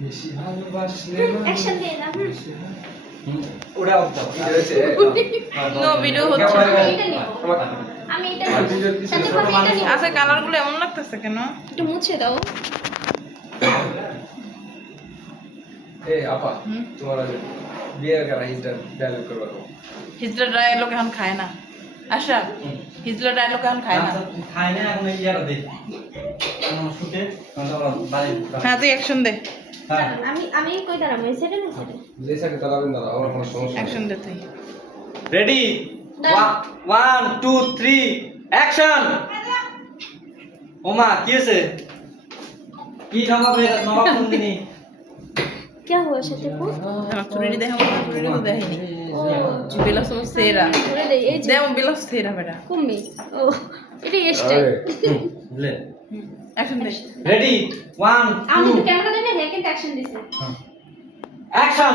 বেশি ভালোবাসলে অ্যাকশন দে না ওটা দাও নো ভিডিও হচ্ছে আমি এটা নিব আমি এটা নিব সাথে ভাবে এটা নিব আচ্ছা কালারগুলো এমন লাগতেছে কেন একটু মুছে দাও এ আপা তোমার বিয়ের করা হিজটা ডায়লগ করবা তো হিজলা ডায়লগ এখন খায় না আশা হিজলা ডায়লগ এখন খায় না খায় না এখন এই ইয়াটা দে শুটে বাড়ি হ্যাঁ তুই অ্যাকশন দে হ্যাঁ আমি কই দাঁড়াবো এই সাইডে না সাইডে যে সাইডে দাঁড়াবেন দাঁড়া আমার কোনো সমস্যা নেই অ্যাকশন দে তুই রেডি Done. 1 2 3 অ্যাকশন ওমা কি হয়েছে কি নবাব কোন দিনই क्या हुआ शतेपु চুরি দেখো চুরি তো দেখিনি বিলাস সেরা করে দেই এই যে দেও বিলাস সেরা বেটা কুম্মি ও এটা স্টাইল বুঝলে অ্যাকশন দে রেডি 1 আমি 2 তো ক্যামেরা দেনে হ্যাঁ কিন্তু অ্যাকশন দিছি অ্যাকশন